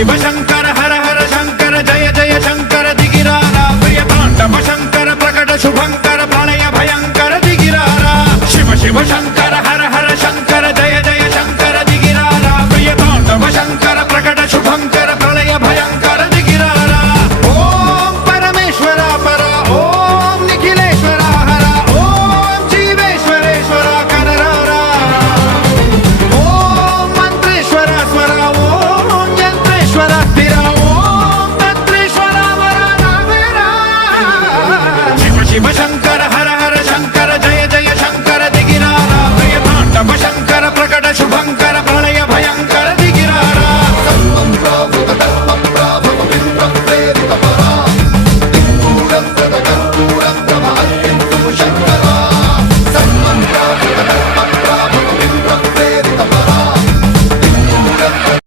शिव शंकर हर हर शंकर जय जय शंकर दिगिरारा प्रिय तांडव शंकर प्रकट शुभंकर प्रलय भयंकर दिगिरारा शिव शिव शंकर